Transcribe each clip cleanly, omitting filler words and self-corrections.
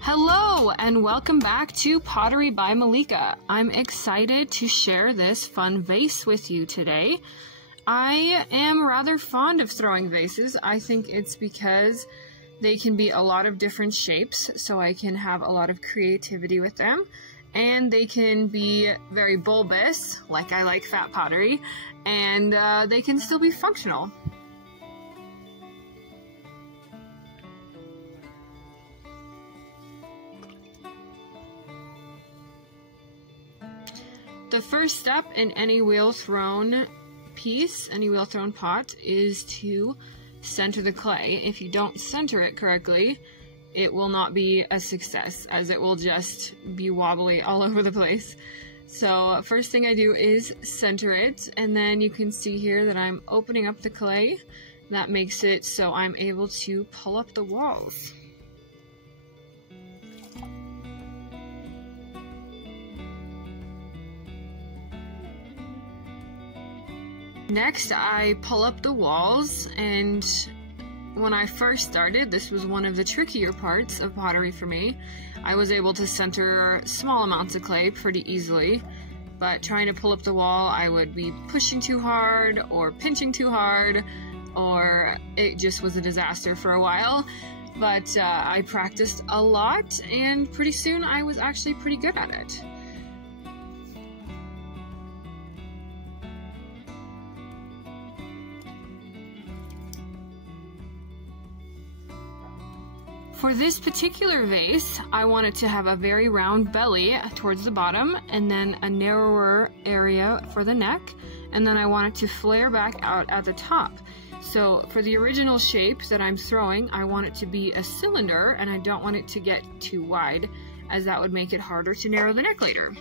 Hello and welcome back to Pottery by Malika. I'm excited to share this fun vase with you today. I am rather fond of throwing vases. I think it's because they can be a lot of different shapes, so I can have a lot of creativity with them. And they can be very bulbous, like I like fat pottery, and they can still be functional. The first step in any wheel thrown piece, any wheel thrown pot, is to center the clay. If you don't center it correctly, it will not be a success, as it will just be wobbly all over the place. So first thing I do is center it, and then you can see here that I'm opening up the clay. That makes it so I'm able to pull up the walls. Next, I pull up the walls, and when I first started, this was one of the trickier parts of pottery for me. I was able to center small amounts of clay pretty easily, but trying to pull up the wall, I would be pushing too hard or pinching too hard, or it just was a disaster for a while. But I practiced a lot, and pretty soon I was actually pretty good at it. For this particular vase, I wanted to have a very round belly towards the bottom and then a narrower area for the neck, and then I wanted to flare back out at the top. So for the original shape that I'm throwing, I want it to be a cylinder, and I don't want it to get too wide, as that would make it harder to narrow the neck later.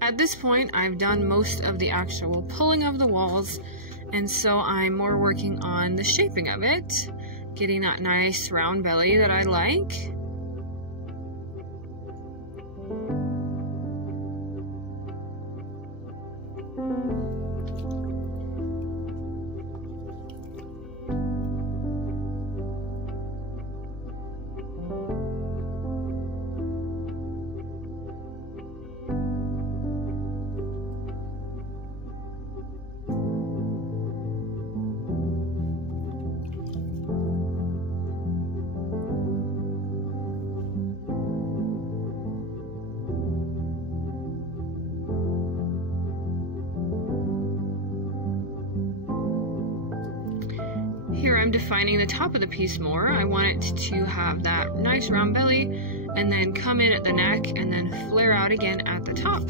At this point, I've done most of the actual pulling of the walls, and so I'm more working on the shaping of it, getting that nice round belly that I like. Here I'm defining the top of the piece more. I want it to have that nice round belly and then come in at the neck and then flare out again at the top.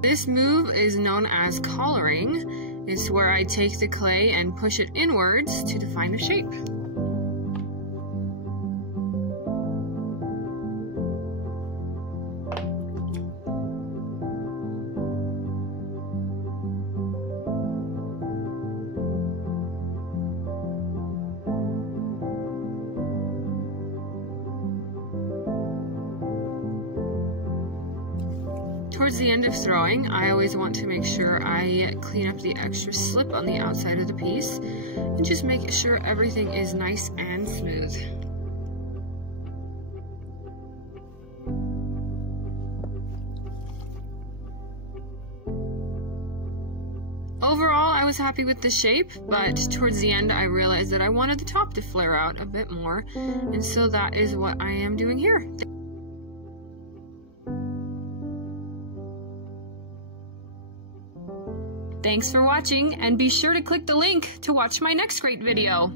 This move is known as collaring. It's where I take the clay and push it inwards to define the shape. Towards the end of throwing, I always want to make sure I clean up the extra slip on the outside of the piece and just make sure everything is nice and smooth. Overall, I was happy with the shape, but towards the end I realized that I wanted the top to flare out a bit more, and so that is what I am doing here. Thanks for watching, and be sure to click the link to watch my next great video.